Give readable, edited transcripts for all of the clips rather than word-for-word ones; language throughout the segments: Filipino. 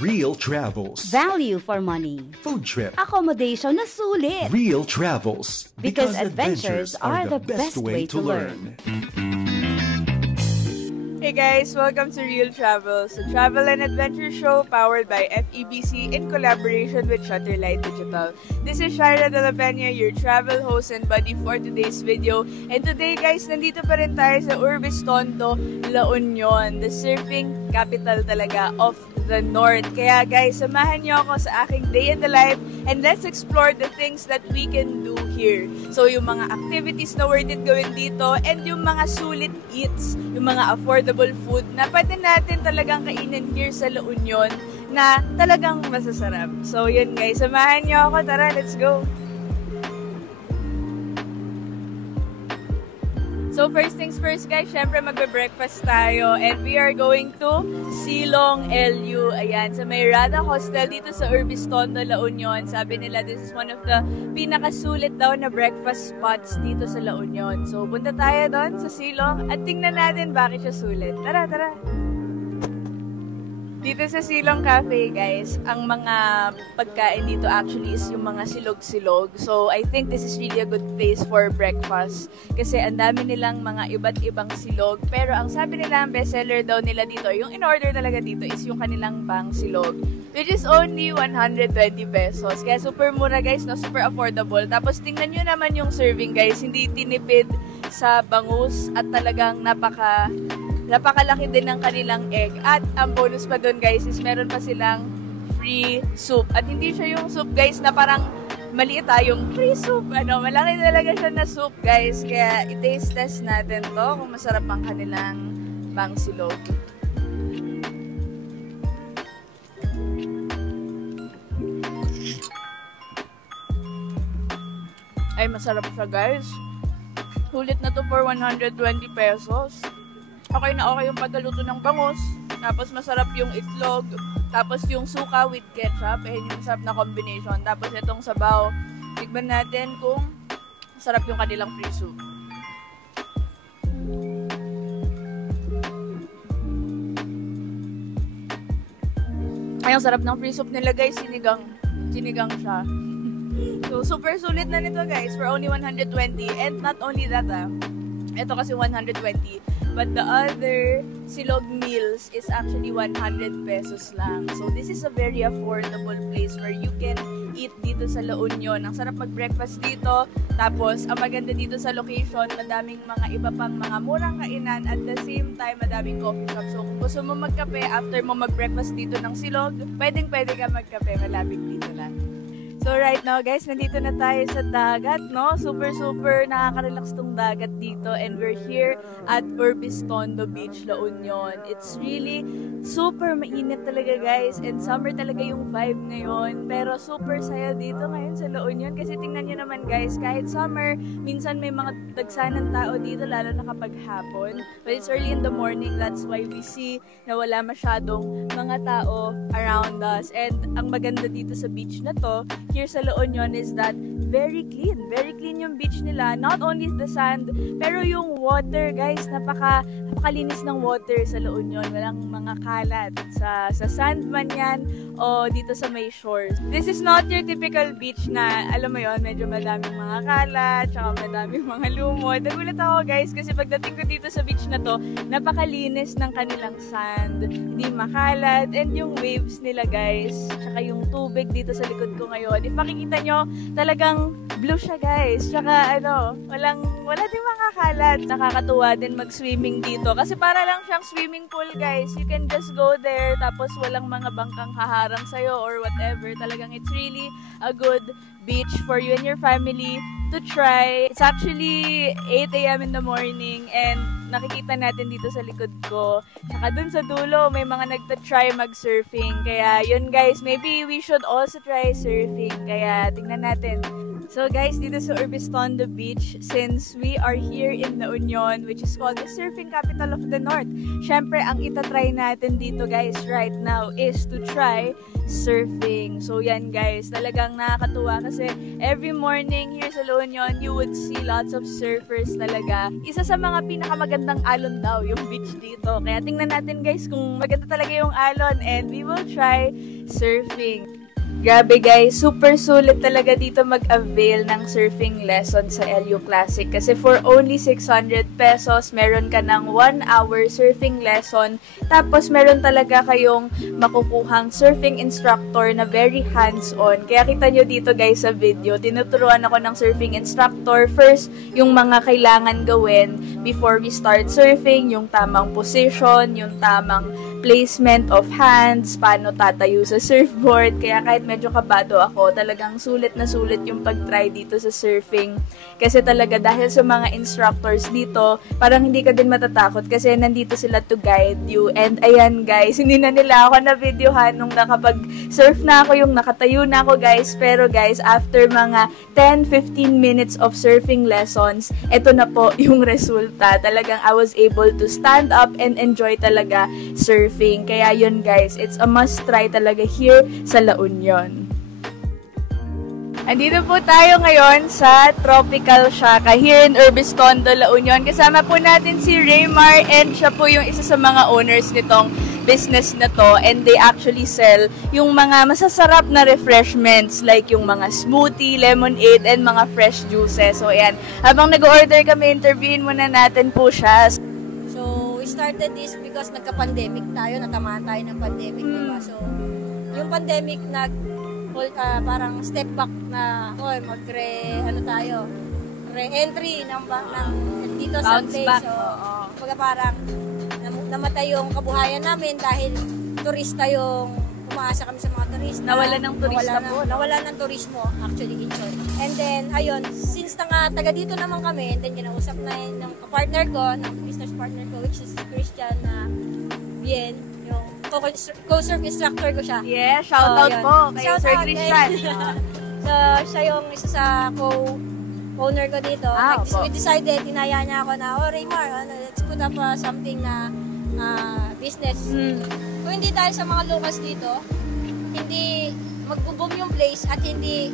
Real Travels. Value for money. Food trip. Accommodation na sulit. Real Travels. Because adventures are the best way to learn. Hey guys, welcome to Real Travels, a travel and adventure show powered by FEBC in collaboration with Shutterlight Digital. This is Shaira De La Peña, your travel host and buddy for today's video. And today guys, nandito pa rin tayo sa Urbis Tondo, La Union, the surfing capital talaga of the North. Kaya guys, samahan niyo ako sa aking day in the life and let's explore the things that we can do here. So yung mga activities na worth it gawin dito and yung mga sulit eats, yung mga affordable food na pwede natin talagang kainin here sa La Union na talagang masasarap. So yun guys, samahan niyo ako. Tara, let's go! So first things first guys, syempre magbe-breakfast tayo and we are going to Silong LU. Ayan, sa may Rada Hostel dito sa Urbis Tondo, La Union. Sabi nila this is one of the pinakasulit daw na breakfast spots dito sa La Union. So punta tayo doon sa Silong at tingnan natin bakit siya sulit. Tara, tara! Dito sa Silong Cafe, guys, ang mga pagkain dito actually is yung mga silog-silog. So, I think this is really a good place for breakfast. Kasi ang dami nilang mga iba't ibang silog. Pero ang sabi nila, ang bestseller daw nila dito, yung in-order talaga dito is yung kanilang pang silog. Which is only 120 pesos. Kaya super mura, guys, no? Super affordable. Tapos, tingnan nyo naman yung serving, guys. Hindi tinipid sa bangus at talagang napakalaki din ng kanilang egg. At ang bonus pa doon guys is meron pa silang free soup. At hindi siya yung soup guys na parang maliit yung free soup. Malaki talaga siya na soup guys. Kaya i-taste test natin to kung masarap ang kanilang pangsilog. Ay masarap siya guys. Sulit na to for 120 pesos. Okay na okay yung pagkaluto ng bangus, tapos masarap yung itlog, tapos yung suka with ketchup, yung masarap na combination. Tapos itong sabaw, tignan natin kung masarap yung kanilang free soup. Ay, ang sarap ng free soup nila guys, sinigang siya. So, super sulit na nito guys, for only 120. And not only that ito kasi 120. But the other silog meals is actually 100 pesos lang. So this is a very affordable place where you can eat dito sa La Union. Ang sarap mag-breakfast dito. Tapos, ang maganda dito sa location, madaming mga iba pang mga murang kainan. At the same time, madaming coffee shop. So kung gusto mo magkape, after mo mag-breakfast dito ng silog, pwedeng-pwede ka magkape. Malapit dito lang. So right now guys, nandito na tayo sa dagat, no? Super nakaka-relax tong dagat dito and we're here at Urbis Tondo Beach, La Union. It's really super mainit talaga guys and summer talaga yung vibe ngayon. Pero super saya dito ngayon sa La Union kasi tingnan nyo naman guys, kahit summer, minsan may mga dagsanan tao dito lalo na kapag hapon. But it's early in the morning, that's why we see na wala masyadong mga tao around us. And ang maganda dito sa beach na to, here sa La Union is that very clean yung beach nila. Not only the sand, pero yung water guys, napakalinis ng water sa La Union. Walang mga kalat sa sand man yan o dito sa may shores. This is not your typical beach na, alam mo yon, medyo madaming mga kalat, tsaka madaming mga lumot. Nagulat ako guys kasi pagdating ko dito sa beach na to, napakalinis ng kanilang sand, hindi makalat, and yung waves nila guys, tsaka yung tubig dito sa likod ko ngayon. If makikita nyo, talagang blue siya guys. Tsaka wala din mga kalat. Nakakatuwa din mag-swimming dito. Kasi para lang siyang swimming pool guys. You can just go there, tapos walang mga bangkang haharang sa'yo or whatever. Talagang it's really a good beach for you and your family to try. It's actually 8 AM in the morning and nakikita natin dito sa likod ko. Saka dun sa dulo, may mga nagta-try mag-surfing. Kaya yun guys, maybe we should also try surfing. Kaya tingnan natin. So guys, dito sa Urbistondo Beach, since we are here in La Union, which is called the surfing capital of the North, syempre ang itatry natin dito guys right now is to try surfing. So yan guys, talagang nakakatuwa kasi every morning here sa La Union, you would see lots of surfers talaga. Isa sa mga pinakamagandang alon daw yung beach dito. Kaya tingnan natin guys kung maganda talaga yung alon and we will try surfing. Grabe guys, super sulit talaga dito mag-avail ng surfing lesson sa LU Classic kasi for only 600 pesos, meron ka ng 1 hour surfing lesson tapos meron talaga kayong makukuhang surfing instructor na very hands-on. Kaya kita nyo dito guys sa video, tinuturuan ako ng surfing instructor. First, yung mga kailangan gawin before we start surfing, yung tamang position, yung tamang placement of hands, paano tatayo sa surfboard. Kaya kahit medyo kabado ako, talagang sulit na sulit yung pag-try dito sa surfing. Kasi talaga dahil sa mga instructors dito, parang hindi ka din matatakot kasi nandito sila to guide you. And ayan guys, hindi na nila ako na-videohan nung nakapag-surf na ako, yung nakatayo na ako guys. Pero guys, after mga 10-15 minutes of surfing lessons, eto na po yung resulta. Talagang I was able to stand up and enjoy talaga surfing. Kaya yun guys, it's a must try talaga here sa La Union. Andito po tayo ngayon sa Tropical Shaka here in Urbistondo, La Union. Kasama po natin si Raymar and siya po yung isa sa mga owners nitong business na to, and they actually sell yung mga masasarap na refreshments like yung mga smoothie, lemonade, and mga fresh juices. So ayan, habang nag-order kami, interviewin muna natin po siya. We started this because nagka-pandemic tayo, natamaan tayo ng pandemic, diba? So, yung pandemic parang step back na re-entry ng dito sa place. Back. So, parang namatay yung kabuhayan namin dahil turista yung umaasa kami sa mga turista. Nawala ng turista po. Nawala ng turismo, actually, in short. And then, ayun, since taga dito naman kami, and then kinausap na ng partner ko, ng business partner ko, which is Christian Bien, yung co-surf instructor ko siya. Yeah, shout out po kay Sir Christian. So, siya yung isa sa co-owner ko dito. We decided, inaya niya ako na, Raymar, let's put up something na business. Kung hindi dahil sa mga locals dito, hindi mag-boom yung place at hindi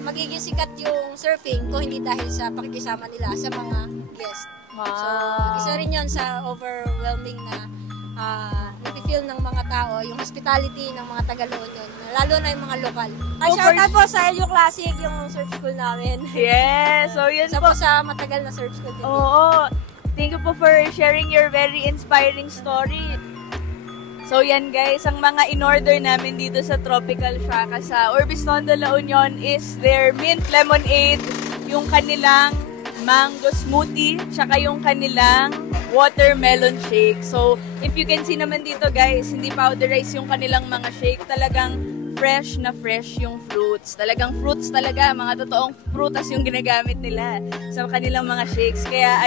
magiging sikat yung surfing kung hindi dahil sa pakikisama nila sa mga guests. Wow. So, isa rin yun sa overwhelming na napifeel ng mga tao, yung hospitality ng mga taga-La Union, lalo na yung mga lokal. Shout out po sa LU Classic, yung surf school namin. Yes, so yun po sa matagal na surf school din. Oo. Thank you po for sharing your very inspiring story. So yan guys, ang mga in-order namin dito sa Tropical Shaka sa Urbistondo, La Union is their mint lemonade, yung kanilang mango smoothie, tsaka yung kanilang watermelon shake. So if you can see naman dito guys, hindi powderized yung kanilang mga shake, talagang fresh na fresh yung fruits. Talagang fruits talaga, mga totoong prutas yung ginagamit nila sa kanilang mga shakes. Kaya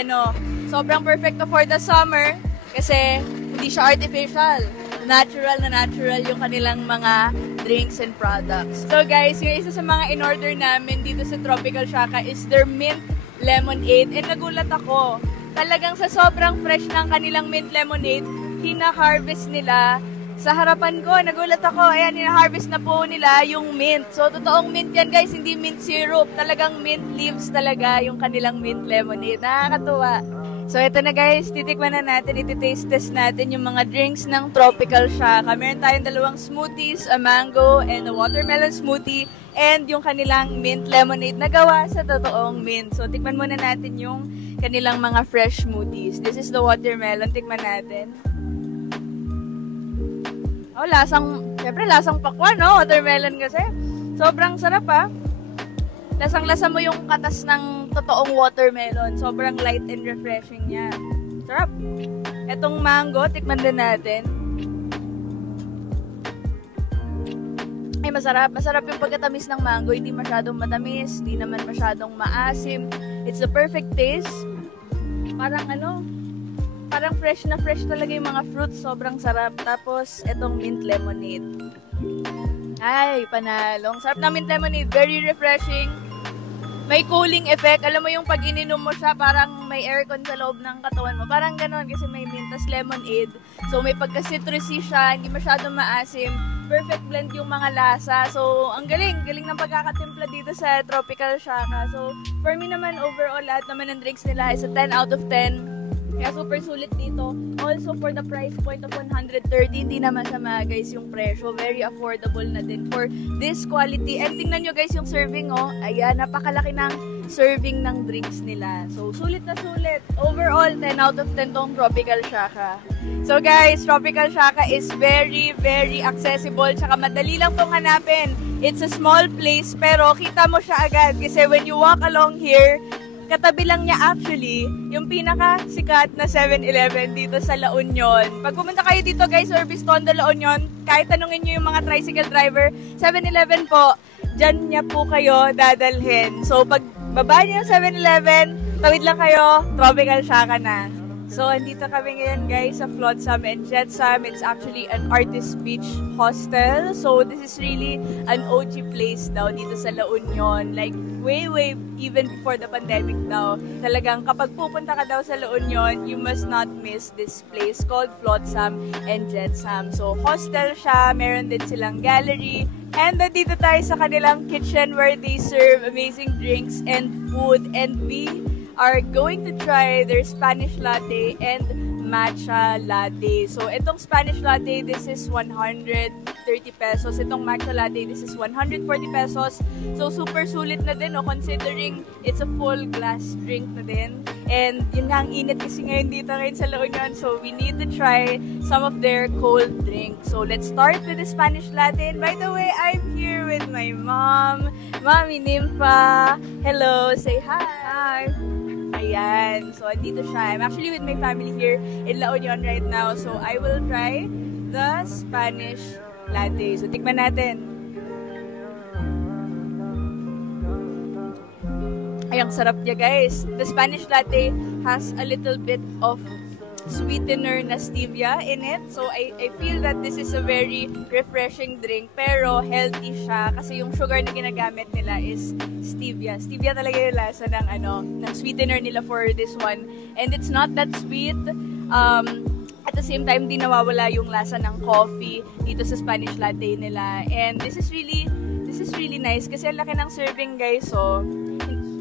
sobrang perfecto for the summer kasi hindi siya artificial. Natural na natural yung kanilang mga drinks and products. So guys, yung isa sa mga in-order namin dito sa Tropical Shaka is their mint lemonade. And nagulat ako, talagang sa sobrang fresh ng kanilang mint lemonade, hina-harvest nila sa harapan ko. Nagulat ako, ayan, hina-harvest na po nila yung mint. So totoong mint yan guys, hindi mint syrup. Talagang mint leaves talaga yung kanilang mint lemonade. Nakakatuwa. So, ito na guys, titikman na natin, iti-taste test natin yung mga drinks ng Tropical Shaka. Meron tayong dalawang smoothies, a mango and a watermelon smoothie, and yung kanilang mint lemonade na gawa sa totoong mint. So, tikman muna natin yung kanilang mga fresh smoothies. This is the watermelon, tikman natin. Oh, syempre lasang pakwan, no? Watermelon kasi. Sobrang sarap, ah. Lasang-lasa mo yung katas ng totoong watermelon. Sobrang light and refreshing niya. Sarap. Etong mango, tikman din natin. Ay, masarap. Masarap yung pagkatamis ng mango. Hindi masyadong matamis. Hindi naman masyadong maasim. It's the perfect taste. Parang fresh na fresh talaga yung mga fruits. Sobrang sarap. Tapos, etong mint lemonade. Ay, panalong. Sarap na mint lemonade. Very refreshing. may cooling effect. Alam mo yung pag ininom mo siya, parang may aircon sa loob ng katawan mo. Parang ganon kasi may mintas lemonade. So may pagka-citrusy siya, hindi masyadong maasim. Perfect blend yung mga lasa. So ang galing ng pagkakatimpla dito sa Tropical Shaka. So for me naman, overall, lahat naman ng drinks nila is a 10 out of 10. Kaya super sulit dito. Also, for the price point of 130, hindi naman sama guys yung presyo. Very affordable na din for this quality. And tingnan nyo guys yung serving, oh. Ayan, napakalaki ng serving ng drinks nila. So, sulit na sulit. Overall, 10 out of 10 tong Tropical Shaka. So guys, Tropical Shaka is very, very accessible. Tsaka madali lang tong hanapin. It's a small place, pero kita mo siya agad. Kasi when you walk along here, katabi lang niya actually yung pinaka-sikat na 7-Eleven dito sa La Union. Pag pumunta kayo dito guys, or Bistondo, La Union, kahit tanungin nyo yung mga tricycle driver, 7-Eleven po, dyan niya po kayo dadalhin. So pag baba niyo yung 7-Eleven, tawid lang kayo, Tropical Shaka na. So, andito kami ngayon guys sa Flotsam and Jetsam. It's actually an artist beach hostel. So, this is really an OG place daw dito sa La Union. Like, way even before the pandemic daw. Talagang kapag pupunta ka daw sa La Union, you must not miss this place called Flotsam and Jetsam. So, hostel siya. Meron din silang gallery. And nandito tayo sa kanilang kitchen where they serve amazing drinks and food. And we are going to try their Spanish latte and matcha latte. So, itong Spanish latte, this is 130 pesos. Itong matcha latte, this is 140 pesos. So, super sulit na din, no? Considering it's a full glass drink na din. And yun nga, ang init kasi ngayon dito rin sa La Union. So, we need to try some of their cold drinks. So, let's start with the Spanish latte. And by the way, I'm here with my mom, Mami Nympha. Hello, say hi. Ayan. So, andito siya. I'm actually with my family here in La Union right now. So, I will try the Spanish latte. So, tikman natin. Ay, ang sarap niya, guys. The Spanish latte has a little bit of sweetener na stevia in it. So, I feel that this is a very refreshing drink. Pero, healthy siya. Kasi yung sugar na ginagamit nila is stevia. Stevia talaga yung lasa ng, ng sweetener nila for this one. And it's not that sweet. At the same time, di nawawala yung lasa ng coffee dito sa Spanish latte nila. And this is really nice. Kasi ang laki ng serving, guys. So,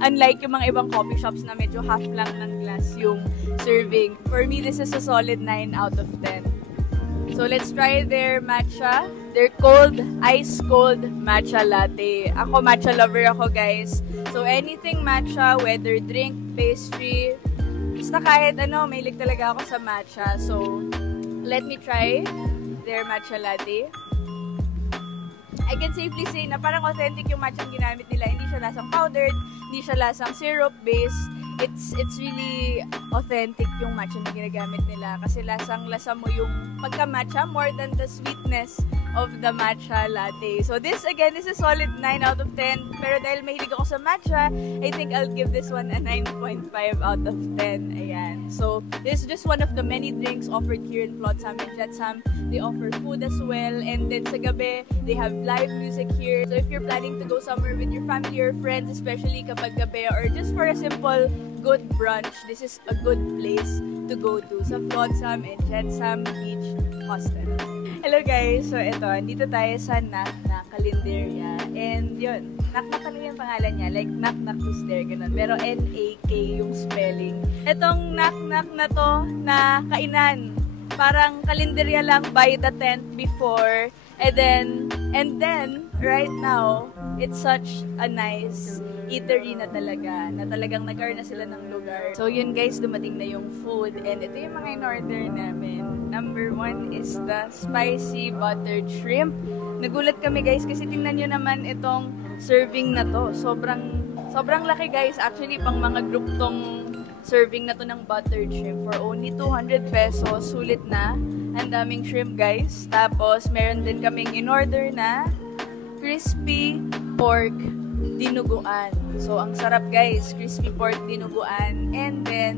unlike yung mga ibang coffee shops na medyo half lang ng glass yung serving. For me, this is a solid 9 out of 10. So, let's try their matcha. Their ice-cold matcha latte. Ako, matcha lover ako, guys. So, anything matcha, whether drink, pastry, basta kahit mahilig talaga ako sa matcha. So, let me try their matcha latte. I can safely say na parang authentic yung matcha ginamit nila. Hindi siya lasang powdered, hindi siya lasang syrup-based. It's really authentic yung matcha na ginagamit nila. Kasi lasang-lasa mo yung pagka-matcha more than the sweetness of the matcha latte. So this, again, is a solid 9 out of 10. Pero dahil mahilig ako sa matcha, I think I'll give this one a 9.5 out of 10. Ayan. So, this is just one of the many drinks offered here in Flotsam and Jetsam. They offer food as well. And then sa gabi, they have live music here. So, if you're planning to go somewhere with your family or friends, especially kapag gabi, or just for a simple good brunch, this is a good place to go to sa Flotsam and Jetsam Beach Hostel. Hello guys! So ito, dito tayo sa Knock Knock Calendaria. And yun, Knock Knock ano yung pangalan niya? Like Knock Knock who's there, ganun. Pero N-A-K yung spelling. Itong Knock Knock na to na kainan. Parang kalendarya lang by the 10th before. And then, right now, it's such a nice eatery na talaga, na talagang nag-earn na sila ng lugar. So yun guys, dumating na yung food. And ito yung mga in-order namin. Number 1 is the spicy buttered shrimp. Nagulat kami guys kasi tingnan nyo naman itong serving na to. Sobrang laki guys. Actually, pang mga group tong serving na to ng buttered shrimp for only 200 pesos. Sulit na. Ang daming shrimp guys. Tapos, meron din kaming in-order na crispy pork dinuguan. So, ang sarap guys. Crispy pork dinuguan. And then,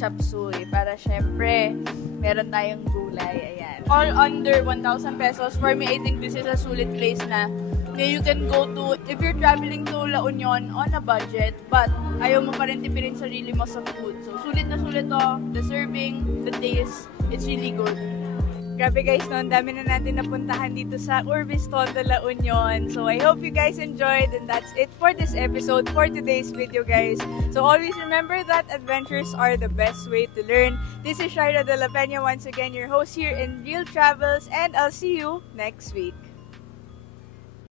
chop suey. Para syempre, meron tayong gulay. Ayan. all under 1,000 pesos. For me, I think this is a sulit place na you can go to if you're traveling to La Union on a budget, but ayaw mo pa rin tipirin sarili mo sa food. So, sulit na sulit to. The serving, the taste, it's really good. Grabe guys, no, ang dami na natin napuntahan dito sa Urbis Tondo, La Union. So I hope you guys enjoyed, and that's it for this episode, for today's video guys. So always remember that adventures are the best way to learn. This is Shaira de la Peña once again, your host here in Real Travels, and I'll see you next week.